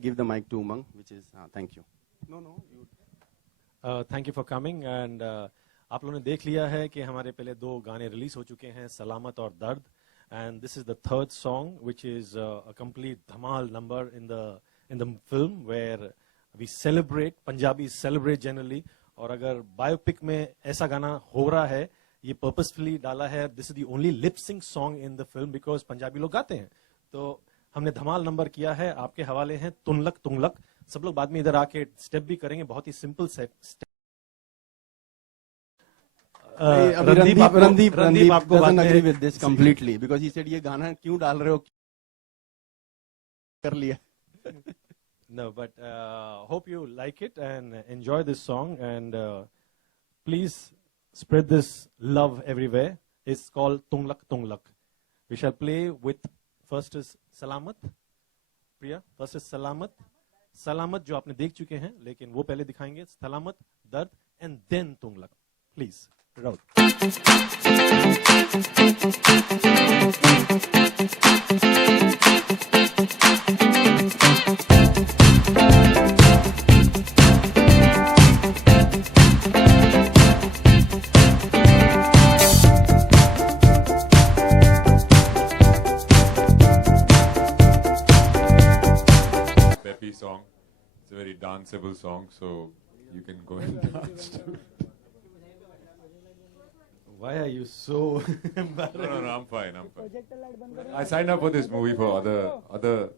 give the mic to Umang, which is thank you. No, you. Thank you for coming and आप लोगों ने देख लिया है कि हमारे पहले 2 गाने रिलीज हो चुके हैं, सलामत और दर्द, and this is the 3rd song which is a complete dhamal number in the film where we celebrate, Punjabis celebrate generally, और अगर बायोपिक में ऐसा गाना हो रहा है, ये पर्पसफुली डाला है, this is the only lip sync song in the film because Punjabi लोग गाते हैं, तो हमने धमाल नंबर किया है. आपके हवाले हैं तुनलक तुंगलक. सब लोग बाद में इधर आके स्टेप भी करेंगे, बहुत ही simple step. Randeep doesn't agree with this completely because he said ये गाना क्यों डाल रहे हो, कर लिया. No, but hope you like it and enjoy this song and please spread this love everywhere. It's called Tunglak Tunglak. We shall play with first is Salamat. Priya, first is Salamat. Salamat जो आपने देख चुके हैं, लेकिन वो पहले दिखाएंगे. Salamat, Dard, and then Tunglak. Please, Raut. Peppy song. It's a very danceable song, so you can go and dance to it. Why are you so embarrassed? No, I'm fine. I signed up for this movie for other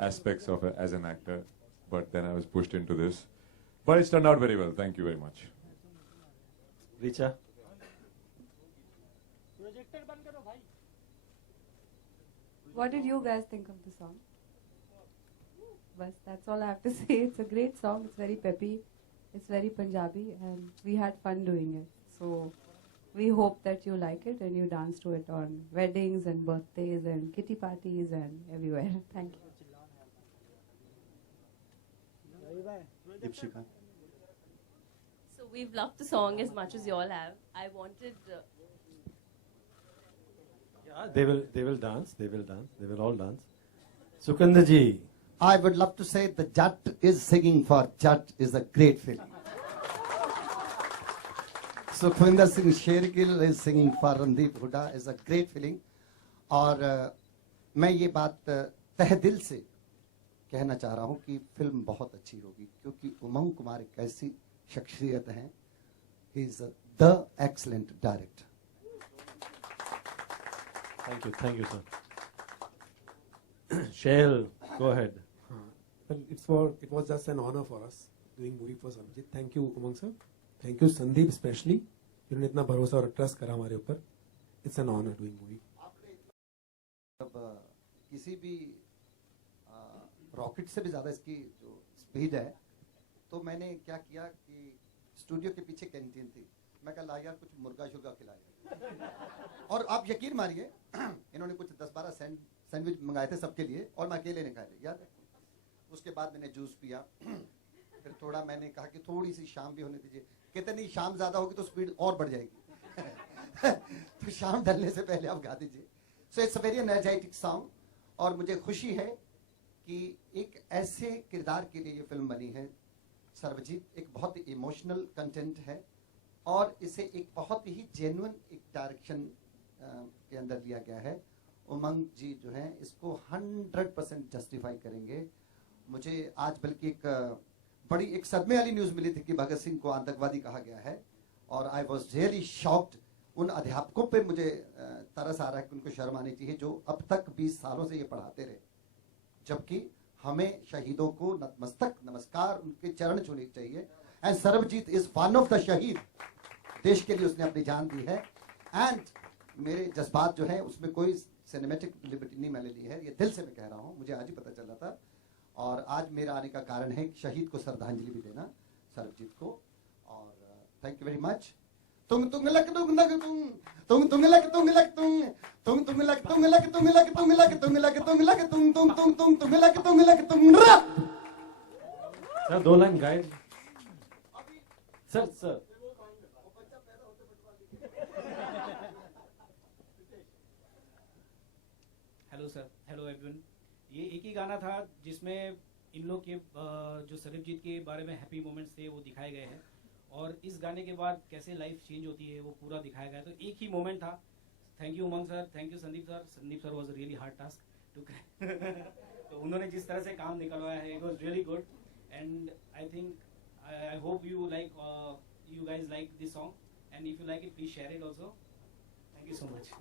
aspects of it as an actor, but then I was pushed into this. But it's turned out very well. Thank you very much. Richa. What did you guys think of the song? But that's all I have to say. It's a great song. It's very peppy. It's very Punjabi, and we had fun doing it. So we hope that you like it and you dance to it on weddings and birthdays and kitty parties and everywhere. Thank you. Dipshika. So we've loved the song as much as you all have. I wanted. Yeah, they will dance. They will all dance. Sukandar ji. I would love to say the Jat is singing for Jat is a great feeling. Sukhwinder Singh Shergill is singing for Randeep Hooda is a great feeling. और मैं ये बात तह दिल से कहना चाह रहा हूँ कि फिल्म बहुत अच्छी होगी क्योंकि उमंग कुमार एक ऐसी शख्सियत हैं. He is the excellent director. Thank you, sir. Shell, go ahead. Well, it was just an honor for us doing movie for Sarabjit. Thank you, Umang sir. Thank you, Sandeep, especially. जिन्होंने इतना भरोसा और trust करा हमारे ऊपर. It's an honor doing movie. अब किसी भी रॉकेट से भी ज़्यादा इसकी जो स्पीड है, तो मैंने क्या किया कि स्टूडियो के पीछे कैंटीन थी. मैं कहा ला यार कुछ मुर्गा शुर्गा खिलाया. और आप यकीन मारिए इन्होंने कुछ 10-12 सैंडविच मंगाए थे सबके लिए और मैं अकेले ने खाए थे यार. उसके बाद मैंने जूस पिया. फिर थोड़ा मैंने कहा कि थोड़ी सी शाम भी होने दीजिए. कहते नहीं शाम ज़्यादा होगी तो स्पीड और बढ़ जाएगी. तो शाम ढलने से पहले आप गा दीजिए. So it's a very energetic song और मुझे खुशी है कि एक ऐसे किरदार के लिए ये फिल्म बनी है. सर्वजीत एक बहुत इमोशनल कंटेंट है और इसे एक बहुत ही जेन्युइन एक डायरेक्शन के अंदर लिया गया है. उमंग जी जो हैं इसको 100% जस्टिफाई करेंगे. मुझे आज बल्कि बड़ी एक सदमे वाली न्यूज़ मिली थी कि भगत सिंह को आतंकवादी कहा गया है और आई वॉज रियली शॉक्ड. उन अध्यापकों पे मुझे तरस आ रहा है कि उनको शर्म आनी चाहिए जो अब तक 20 सालों से ये पढ़ाते रहे, जबकि हमें शहीदों को नतमस्तक नमस्कार उनके चरण छूने चाहिए. And Sarvjeet is one of the शहीद. देश के लिए उसने अपनी जान दी है एंड मेरे जज्बात जो है उसमें कोई सिनेमैटिक लिबर्टी नहीं मैंने ली है. ये दिल से मैं कह रहा हूँ. मुझे आज ही पता चला था और आज मेरा आने का कारण है कि शहीद को श्रद्धांजलि भी देना सर्वजीत को. और thank you very much. Tung Tung luck Tung luck Tung Tung Tung luck Tung luck Tung Tung Tung luck Tung luck Tung luck Tung luck Tung luck Tung luck Tung Tung Tung Tung Tung luck Tung luck Tung. Sir 2 line guide. Sir hello sir, hello everyone. ये एक ही गाना था जिसमें इन लोग के जो सरबजीत के बारे में हैप्पी मोमेंट्स थे वो दिखाए गए हैं, और इस गाने के बाद कैसे लाइफ चेंज होती है वो पूरा दिखाया गया। तो एक ही मोमेंट था। Thank you Umang sir, thank you Sandeep sir. Sandeep sir was really hard task to तो उन्होंने जिस तरह से काम निकलवाया है, it was really good, and I think I hope you guys like this song, and if you like it, please share it also. Thank you so much.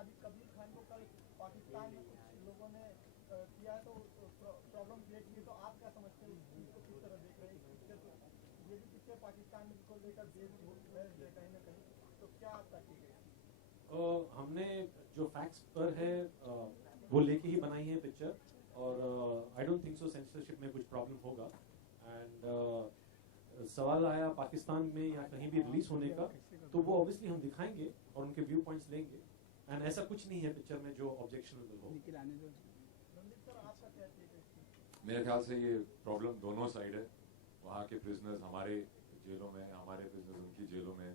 अभी कबीर खान को कल पाकिस्तान में कुछ लोगों ने किया है तो प्रॉब्लम क्रिएट की, तो आप क्या समझते हैं इसको किस तरह देख रहे हैं? पिक्चर तो ये भी पिक्चर पाकिस्तान में को लेकर बेस्ड है कहीं ना कहीं, तो क्या आपका ठीक है? हमने जो फैक्ट्स पर है वो लेके ही बनाई है पिक्चर, और I don't think so censorship में कुछ प्रॉब्लम होगा। एंड सवाल आया पाकिस्तान में या कहीं भी रिलीज होने का, तो वो ऑब्वियसली हम दिखाएंगे और उनके व्यू पॉइंट्स लेंगे, एंड ऐसा कुछ नहीं है पिक्चर में जो ऑब्जेक्शनेबल हो। मेरे ख्याल से ये प्रॉब्लम दोनों साइड है। वहाँ के प्रिजनर्स हमारे जेलों में, हमारे प्रिजनर्स उनकी जेलों में।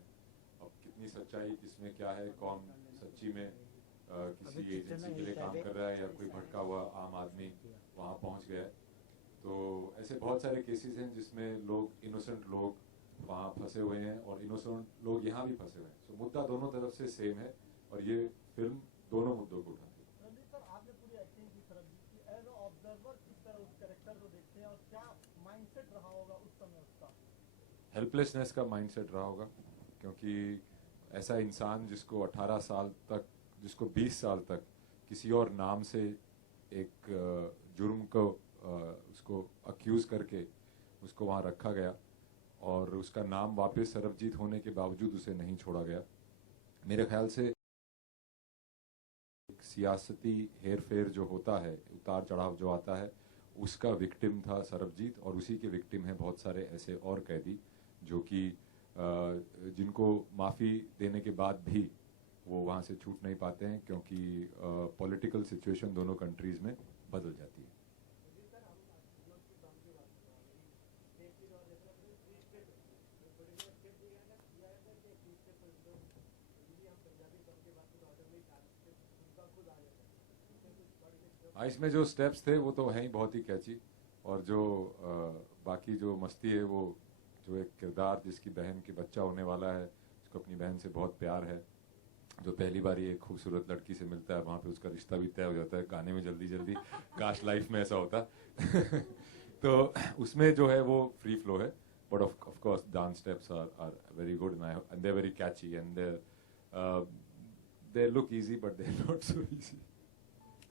अब कितनी सच्चाई किसमें क्या है, कौन सच्ची में किसी एजेंसी के लिए काम कर रहा है या कोई भटका हुआ आम आदमी वहाँ पहुँच गया है। तो ऐसे बहुत सारे केसेस हैं जिसमें लोग, इनोसेंट लोग वहाँ फंसे हुए हैं और इनोसेंट लोग यहाँ भी फंसे हुए हैं. So मुद्दा दोनों तरफ से सेम है और ये फिल्म दोनों मुद्दों को उठाती है. रणदीप सर, आपने पूरी एक्टिंग की सरबजीत की, एज अ ऑब्जर्वर किस तरह उस कैरेक्टर को देखते हैं और क्या माइंडसेट रहा होगा उस समय उसका? हेल्पलेसनेस का माइंडसेट रहा होगा, क्योंकि ऐसा इंसान जिसको 18 साल तक, जिसको 20 साल तक किसी और नाम से एक जुर्म को उसको अक्यूज करके उसको वहाँ रखा गया और उसका नाम वापस सरबजीत होने के बावजूद उसे नहीं छोड़ा गया. मेरे ख्याल से एक सियासती हेर फेर जो होता है, उतार चढ़ाव जो आता है, उसका विक्टिम था सरबजीत और उसी के विक्टिम हैं बहुत सारे ऐसे और कैदी जो कि जिनको माफ़ी देने के बाद भी वो वहाँ से छूट नहीं पाते हैं, क्योंकि पॉलिटिकल सिचुएशन दोनों कंट्रीज़ में बदल जाती है. हाँ, इसमें जो स्टेप्स थे वो तो हैं ही बहुत ही कैची, और जो बाकी जो मस्ती है वो जो एक किरदार जिसकी बहन के बच्चा होने वाला है, जिसको अपनी बहन से बहुत प्यार है, जो पहली बार एक खूबसूरत लड़की से मिलता है, वहाँ पे उसका रिश्ता भी तय हो जाता है. गाने में जल्दी जल्दी काश लाइफ में ऐसा होता. तो उसमें जो है वो फ्री फ्लो है, but of course dance steps are very good and they are very catchy and they look easy but they are not so easy.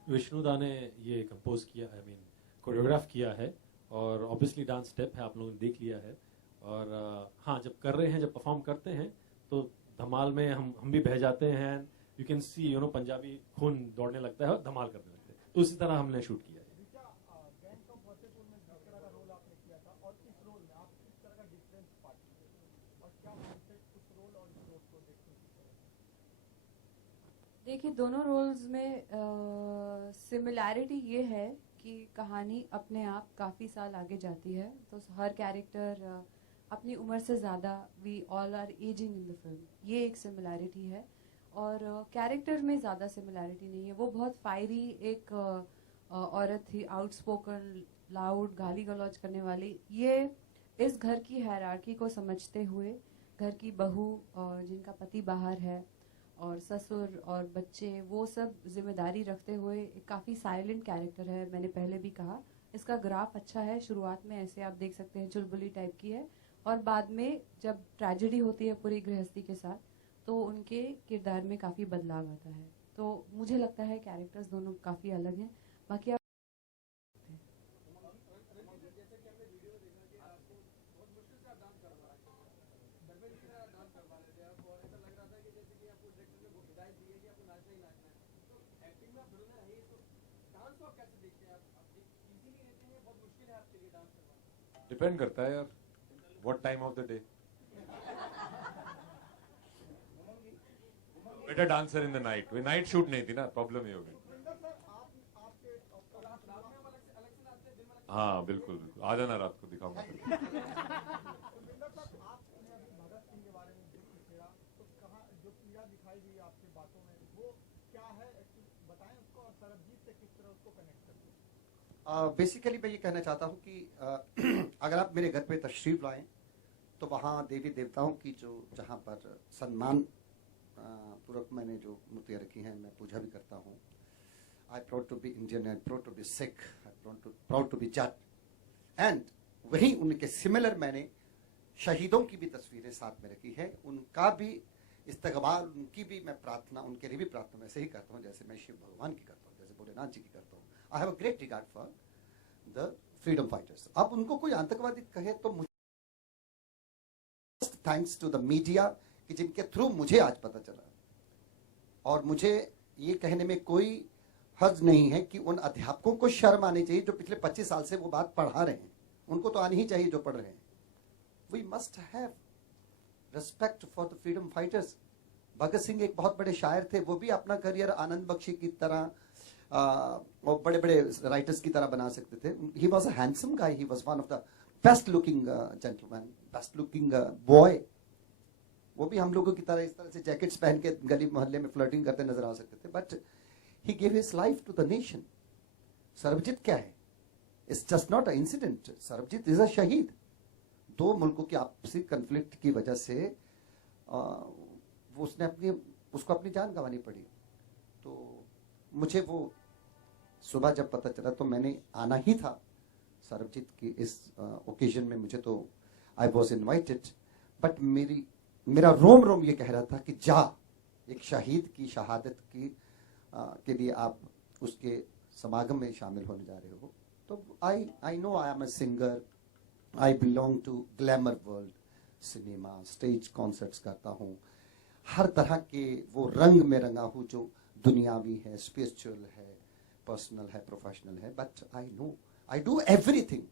विष्णुदा ने ये कंपोज किया, आई मीन कोरियोग्राफ किया है, और ऑब्वियसली डांस स्टेप है, आप लोगों ने देख लिया है. और हाँ, जब कर रहे हैं, जब परफॉर्म करते हैं तो धमाल में हम भी बह जाते हैं. You can see, you know, Punjabi खून दौड़ने लगता है और धमाल करने लगते हैं. तो उसी तरह हमने शूट किया है. गैंग ऑफ वासेपुर में जिस तरह का रोल आपने किया था और इस रोल में आप किस तरह का डिफरेंस पाते हैं और क्या माइंडसेट उस रोल और इस रोल को देखने की तरह? देखिए, दोनों रोल्स में सिमिलैरिटी ये है कि कहानी अपने आप काफ़ी साल आगे जाती है. तो हर कैरेक्टर अपनी उम्र से ज़्यादा, we all are ageing in the film, ये एक सिमिलैरिटी है. और कैरेक्टर में ज़्यादा सिमिलैरिटी नहीं है. वो बहुत फायरी एक औरत थी, आउटस्पोकन, लाउड, गाली गलौज करने वाली. ये इस घर की हायरार्की को समझते हुए, घर की बहू जिनका पति बाहर है और ससुर और बच्चे, वो सब जिम्मेदारी रखते हुए काफ़ी साइलेंट कैरेक्टर है. मैंने पहले भी कहा, इसका ग्राफ अच्छा है. शुरुआत में ऐसे आप देख सकते हैं चुलबुली टाइप की है, और बाद में जब ट्रेजेडी होती है पूरी गृहस्थी के साथ, तो उनके किरदार में काफ़ी बदलाव आता है. तो मुझे लगता है कैरेक्टर्स दोनों काफ़ी अलग हैं. बाकी आप डिपेंड करता है यार, what time of the day. Better dancer in the night. Way night shoot नहीं थी ना, प्रॉब्लम ये हो गई. हाँ बिल्कुल, आ जाना रात को दिखाऊंगा. बेसिकली मैं ये कहना चाहता हूँ कि अगर आप मेरे घर पे तशरीफ लाएं तो वहाँ देवी देवताओं की जो जहाँ पर सम्मान पूर्वक मैंने जो मूर्तियाँ रखी हैं, मैं पूजा भी करता हूँ. I proud to be Indian, I proud to be Sikh, I proud to be Jat. And वहीं उनके सिमिलर मैंने शहीदों की भी तस्वीरें साथ में रखी है. उनका भी इस्तकबाल, उनकी भी मैं प्रार्थना, उनके लिए भी प्रार्थना वैसे ही करता हूँ जैसे मैं शिव भगवान की करता हूँ, जैसे भोलेनाथ जी की करता हूँ. I have a great regard for the freedom fighters. अब उनको कोई आतंकवादी कहे तो मुझे थैंक्स टू द मीडिया कि जिनके थ्रू मुझे आज पता चला. और मुझे ये कहने में कोई हर्ज नहीं है कि उन अध्यापकों को शर्म आनी चाहिए जो पिछले 25 साल से वो बात पढ़ा रहे हैं. उनको तो आनी ही चाहिए जो पढ़ रहे हैं. We must have respect for the freedom fighters. Bhagat Singh एक बहुत बड़े शायर थे, वो भी अपना करियर आनंद बख्शी की तरह और बड़े बड़े राइटर्स की तरह बना सकते थे. He was a handsome guy, he was one of the best looking gentleman, best looking boy. वो भी हम लोगों की तरह इस तरह से जैकेट्स पहन के गली मोहल्ले में फ्लर्टिंग करते नजर आ सकते थे. But he give his life to the nation. Sarabjit क्या है? It's just not a incident. Sarabjit is a शहीद. दो मुल्कों की आपसी कन्फ्लिक्ट की वजह से वो उसको अपनी जान गंवानी पड़ी। तो मुझे वो सुबह जब पता चला तो मैंने आना ही था सरबजीत की इस ओकेजन में। मुझे तो आई वॉज इन्वाइटेड, बट मेरा रोम रोम ये कह रहा था कि जा, एक शहीद की शहादत के लिए आप उसके समागम में शामिल होने जा रहे हो। तो I know I am a singer, I belong to glamour world, cinema, stage concerts करता हूँ, हर तरह के वो रंग में रंगा हूँ जो दुनियावी है, स्पिरिचुअल है, पर्सनल है, प्रोफेशनल है। But I know I do everything,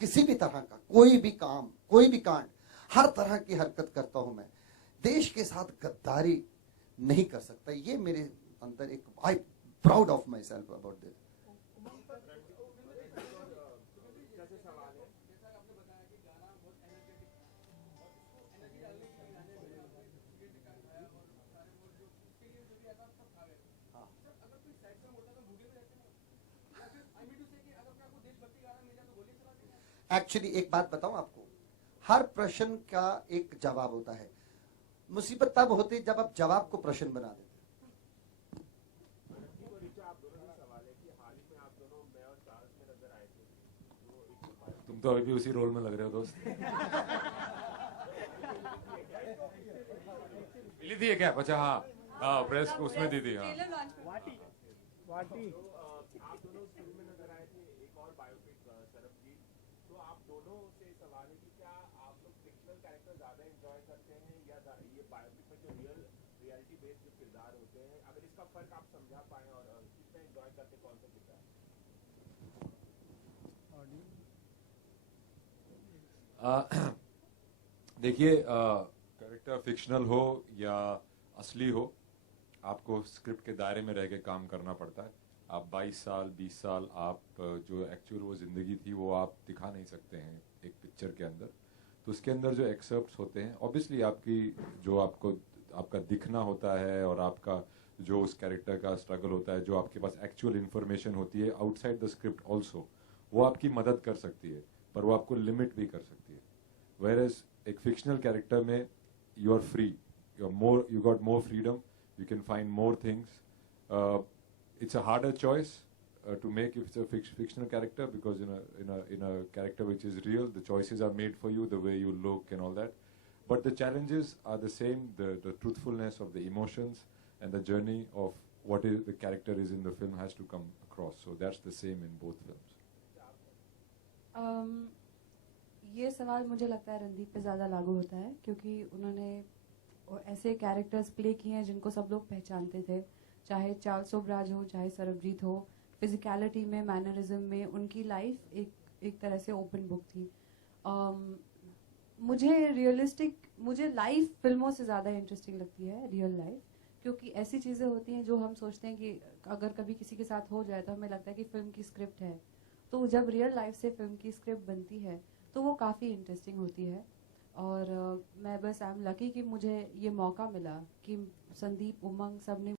किसी भी तरह का कोई भी काम, कोई भी कांड, हर तरह की हरकत करता हूं मैं। देश के साथ गद्दारी नहीं कर सकता। ये मेरे अंदर एक, I proud of my self about this. Actually एक बात बताऊं आपको, हर प्रश्न का एक जवाब होता है। मुसीबत तब होती है जब आप जवाब को प्रश्न बना देते। तुम तो अभी भी उसी रोल में लग रहे हो दोस्त। मिली थी क्या? अच्छा हाँ, प्रेस को उसमें दी थी। हाँ, आप दोनों फिल्म में नजर आए थे, एक और बायोपिक सरबजीत। तो आप दोनों से सवाल है कि क्या आप लोग फिक्शनल कैरेक्टर ज्यादा एंजॉय करते हैं या ये बायोपिक में जो रियलिटी बेस्ड जो किरदार होते हैं, अगर इसका फर्क आप समझा पाए और कितना एंजॉय करते, कौन सा किरदार? देखिए, कैरेक्टर फिक्शनल हो या असली हो, आपको स्क्रिप्ट के दायरे में रह के काम करना पड़ता है। आप 22 साल 20 साल आप जो एक्चुअल वो ज़िंदगी थी वो आप दिखा नहीं सकते हैं एक पिक्चर के अंदर। तो उसके अंदर जो एक्सर्प्ट्स होते हैं, ऑब्वियसली आपकी जो आपका दिखना होता है और आपका जो उस कैरेक्टर का स्ट्रगल होता है, जो आपके पास एक्चुअल इन्फॉर्मेशन होती है आउटसाइड द स्क्रिप्ट ऑल्सो, वो आपकी मदद कर सकती है, पर वो आपको लिमिट भी कर सकती है। वेयरएज एक फिक्शनल कैरेक्टर में you are free, you got more freedom, you can find more things. It's a harder choice to make if it's a fictional character, because in a character which is real, the choices are made for you, the way you look and all that. But the challenges are the same, the truthfulness of the emotions and the journey of what the character is in the film has to come across. So that's the same in both films. ये सवाल मुझे लगता है रणदीप पे ज़्यादा लागू होता है, क्योंकि उन्होंने ऐसे कैरेक्टर्स प्ले किए हैं जिनको सब लोग पहचानते थे, चाहे चार्ल्स सोबराज हो, चाहे सरबजीत हो। फिजिकलिटी में, मैनरिज्म में उनकी लाइफ एक तरह से ओपन बुक थी। मुझे लाइफ फिल्मों से ज़्यादा इंटरेस्टिंग लगती है, रियल लाइफ, क्योंकि ऐसी चीज़ें होती हैं जो हम सोचते हैं कि अगर कभी किसी के साथ हो जाए तो हमें लगता है कि फिल्म की स्क्रिप्ट है। तो जब रियल लाइफ से फिल्म की स्क्रिप्ट बनती है तो वो काफ़ी इंटरेस्टिंग होती है। और मैं बस आई एम लकी कि मुझे ये मौका मिला कि संदीप, उमंग सब ने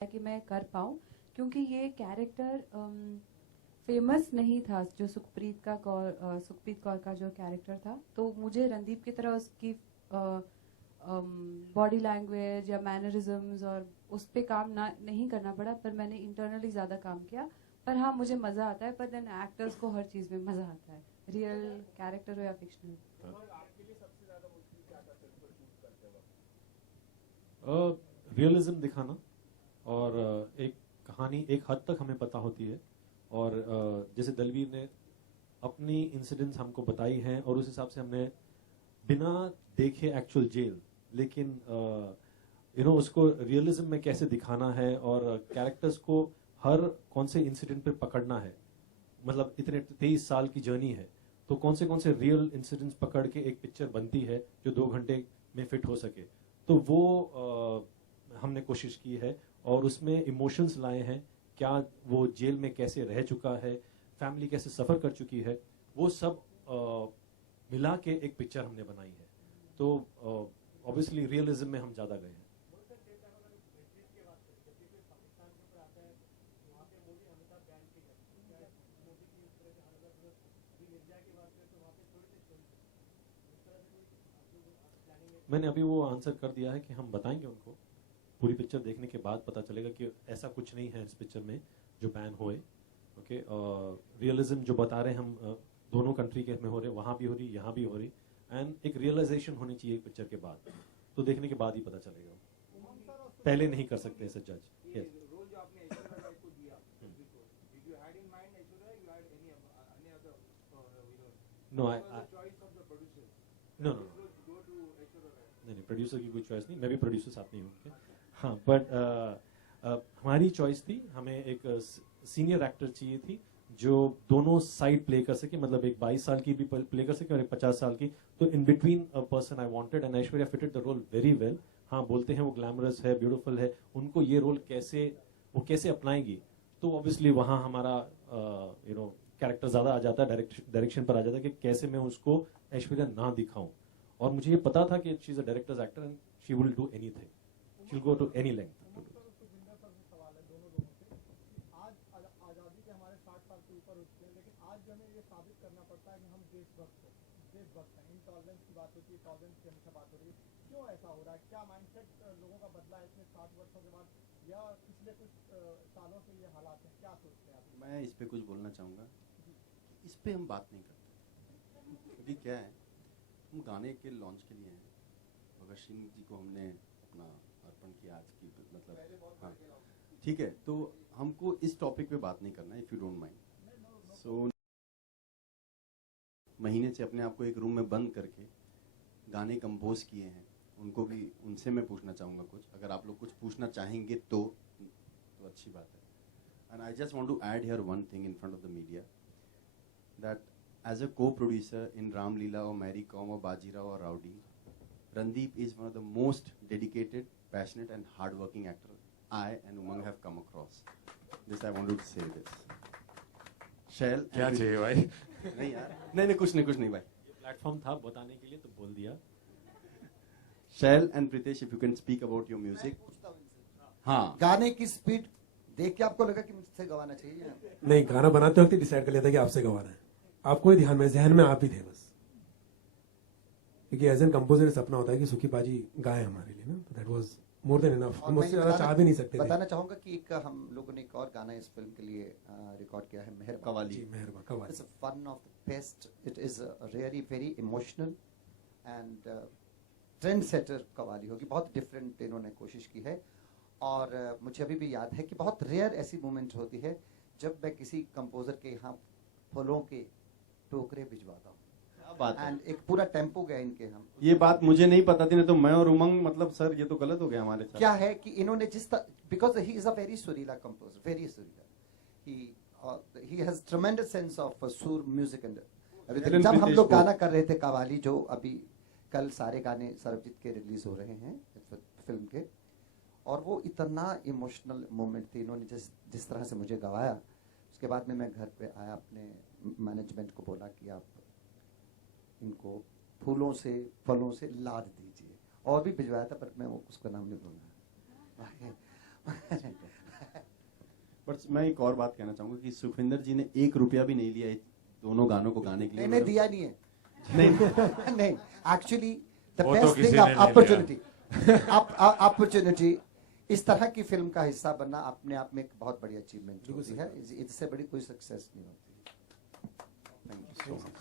कि मैं कर पाऊँ, क्योंकि ये कैरेक्टर फेमस नहीं था जो सुखप्रीत कौर का जो कैरेक्टर था। तो मुझे रणदीप की तरह उसकी बॉडी लैंग्वेज या मैनरिज्म्स और उस पर काम नहीं करना पड़ा, पर मैंने इंटरनली ज़्यादा काम किया। पर हाँ, मुझे मज़ा आता है, पर देन एक्टर्स को हर चीज़ में मज़ा आता है, रियल कैरेक्टर हो या फिक्शनल। रियलिज्म दिखाना, और एक कहानी एक हद तक हमें पता होती है, और जैसे दलवीर ने अपनी इंसिडेंट्स हमको बताई हैं और उस हिसाब से हमने बिना देखे एक्चुअल जेल, लेकिन उसको रियलिज्म में कैसे दिखाना है और कैरेक्टर्स को हर कौन से इंसिडेंट पे पकड़ना है। मतलब इतने 23 साल की जर्नी है, तो कौन से रियल इंसिडेंट्स पकड़ के एक पिक्चर बनती है जो 2 घंटे में फिट हो सके। तो वो हमने कोशिश की है, और उसमें इमोशंस लाए हैं, क्या वो जेल में कैसे रह चुका है, फैमिली कैसे सफ़र कर चुकी है, वो सब मिला के एक पिक्चर हमने बनाई है। तो ऑब्वियसली रियलिज्म में हम ज़्यादा गए हैं। मैंने अभी वो आंसर कर दिया है कि हम बताएंगे उनको, पूरी पिक्चर देखने के बाद पता चलेगा कि ऐसा कुछ नहीं है इस पिक्चर में जो बैन होए। ओके, रियलिज्म जो बता रहे हैं हम दोनों कंट्री के में हो रहे, वहाँ भी हो रही, यहाँ भी हो रही, एंड एक रियलाइजेशन होनी चाहिए पिक्चर के बाद, तो देखने के बाद ही पता चलेगा, पहले नहीं कर सकते ऐसे जज। यस, रोल जो आपने ऐश्वर्या राय को दिया, did you had in mind Aishwarya, you had any other heroine? No, What was the choice of the producers? No, This was to go to Aishwarya Rai. नहीं, प्रोड्यूसर की कोई चॉइस नहीं, मैं भी प्रोड्यूसर साथ नहीं हूँ। हाँ, बट हमारी चॉइस थी, हमें एक सीनियर एक्टर चाहिए थी जो दोनों साइड प्ले कर सके, मतलब एक 22 साल की भी प्ले कर सके और एक 50 साल की, तो in between a person I wanted, and Aishwarya fitted the role very well. हाँ, बोलते हैं वो ग्लैमरस है, ब्यूटीफुल है, उनको ये रोल कैसे अपनाएगी, तो ऑब्वियसली वहाँ हमारा कैरेक्टर ज्यादा आ जाता है, डायरेक्शन पर आ जाता है कि कैसे मैं उसको ऐश्वर्या ना दिखाऊं, और मुझे ये पता था कि she is a director's actor and she will do anything, she will go to any length. सवाल है दोनों लोगों से। आज आज़ादी के हमारे 60 साल के ऊपर हो चुके हैं, लेकिन आज जो हमें ये साबित करना पड़ता है कि हम देशभक्त हैं। इंटॉलरेंस की बात होती है, टॉलरेंस की हमेशा बात हो रही है, क्यों ऐसा हो रहा है? क्या माइंडसेट लोगों का बदला है इतने 60 वर्षों के बाद, या पिछले कुछ सालों से ये हालात हैं? क्या सोचते हैं आप? मैं इस पे कुछ बोलना चाहूँगा, इस पे हम बात नहीं करते, क्योंकि क्या है, हम गाने के लॉन्च के लिए हैं, भगत सिंह जी को हमने अपना अर्पण किया आज की, मतलब हाँ ठीक है, तो हमको इस टॉपिक पे बात नहीं करना है, इफ़ यू डोंट माइंड। सो महीने से अपने आप को एक रूम में बंद करके गाने कंपोज किए हैं, उनको भी, उनसे मैं पूछना चाहूँगा कुछ, अगर आप लोग कुछ पूछना चाहेंगे तो अच्छी बात है। And I just want to add here one thing in front of the media, that as a co-producer in Ram Leela or Mary Kom or Bajirao or Rowdy, Randeep is one of the most dedicated, passionate and hard-working actor I and Umang have come across. This I wanted to say this. Shell, क्या चाहिए भाई? नहीं यार, नहीं कुछ नहीं भाई, platform था बताने के लिए तो बोल दिया। Shell and Pritesh, if you can speak about your music. हाँ, गाने की स्पीड देख के आपको लगा कि मुझसे गवाना चाहिए? नहीं, गाना बनाते वक्त डिसाइड कर लिया था कि आपसे गवाना है, आपको ही ध्यान में, जहन में आप ही थे बस, क्योंकि एज एन कंपोजर सपना होता है कि सुखी पाजी गाए हमारे लिए ना, तो that was more than enough, हम उससे ज्यादा चाह भी नहीं सकते थे। बताना चाहूंगा कि एक हम लोगों ने एक और गाना इस फिल्म के लिए रिकॉर्ड किया है, मेहर कवाली। जी, मेहरबान qawwali. It's one of the best, it is really very emotional and trend setter qawwali होगी, बहुत डिफरेंट इन्होंने कोशिश की है। और मुझे अभी भी याद है कि बहुत रेयर ऐसी मोमेंट होती है जब मैं किसी कंपोजर के यहाँ फलों के टोकरे भिजवाता हूँ, एंड एक पूरा टेम्पो गया इनके। हम ये बात मुझे नहीं पता थी, नहीं तो मैं और उमंग, मतलब सर ये तो गलत हो गया हमारे साथ। क्या है कि इन्होंने जिस तरह, because he is a very सुरीला कंपोजर, वेरी सुरीला, ही हैज ट्रेमेंडस सेंस ऑफ सुर म्यूजिक एंड एवरीथिंग। जब हम लोग गाना कर रहे थे कवाली, जो अभी कल सारे गाने सरबजीत के रिलीज हो रहे हैं फिल्म के, और वो इतना इमोशनल मोमेंट थी, इन्होंने जिस तरह से मुझे गवाया, उसके बाद में मैं घर पे आया, अपने मैनेजमेंट को बोला कि आप इनको फूलों से, फलों से लाद दीजिए, और भी भिजवाया था, पर मैं वो उसका नाम नहीं बोलूँगा। बट मैं एक और बात कहना चाहूंगा कि सुखविंदर जी ने 1 रुपया भी नहीं लिया दोनों गानों को गाने के लिए। मैंने दिया नहीं है। नहीं नहीं, एक्चुअली द वो तो बेस्ट किसी थिंग, ने नहीं अपॉर्चुनिटी, इस तरह की फिल्म का हिस्सा बनना अपने आप में एक बहुत बड़ी अचीवमेंट होती है, इससे बड़ी कोई सक्सेस नहीं होती। Thank you so much.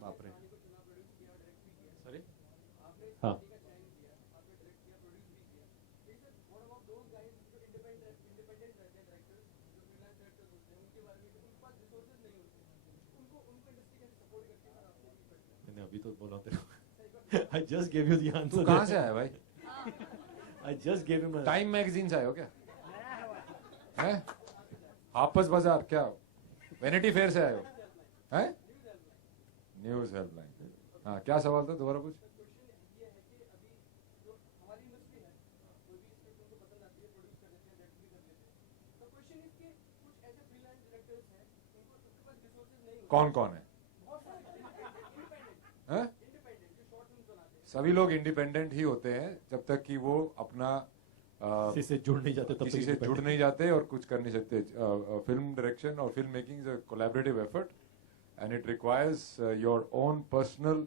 बाप रे, सॉरी, हाँ, मैंने अभी तो बोला तेरे को। I just gave you the answer. तू कहाँ से आया भाई? I just gave him a... time magazine से आए हो क्या? हैं? हाफिज बाजार क्या? वैनिटी फेयर से आए हो? हैं? News helpline. हाँ, क्या सवाल था, दोबारा पूछ। कौन कौन है? हैं? सभी लोग इंडिपेंडेंट ही होते हैं जब तक कि वो अपना किसी से जुड़ नहीं जाते, तब किसी से जुड़ नहीं जाते और कुछ कर नहीं सकते। फिल्म डायरेक्शन और film making is a collaborative effort and it requires your own personal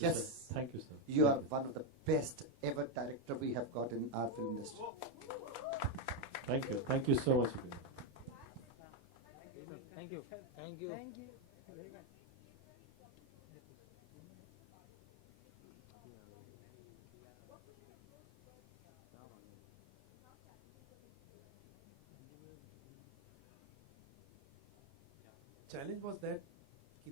Yes. Thank you, sir. You are one of the best ever director we have got in our film industry. Thank you. Thank you so much. Thank you. Thank you. Thank you. Challenge was that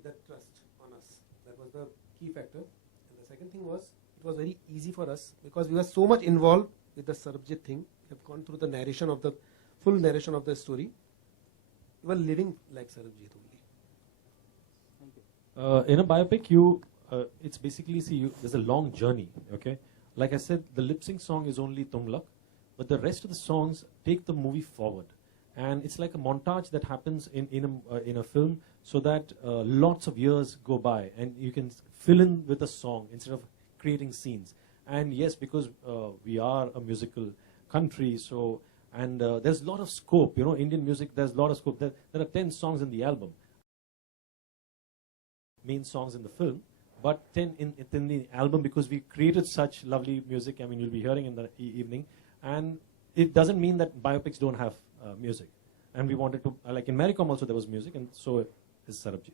the trust on us. That was the key factor. And the second thing was, it was very easy for us because we were so much involved with the Sarabjit thing. We have gone through the narration of the full narration of the story. We were living like Sarabjit only. In a biopic, it's basically, there's a long journey, okay? Like I said, the lip sync song is only Tumlak, but the rest of the songs take the movie forward. And it's like a montage that happens in a film so that lots of years go by and you can fill in with a song instead of creating scenes. And yes, because we are a musical country, so, and there's a lot of scope, Indian music, there's a lot of scope. There are 10 songs in the album, main songs in the film, but 10 in the album because we created such lovely music. I mean, you'll be hearing in the evening. And it doesn't mean that biopics don't have music. And we wanted to, like in Maricom also there was music, and so is Sarabjit.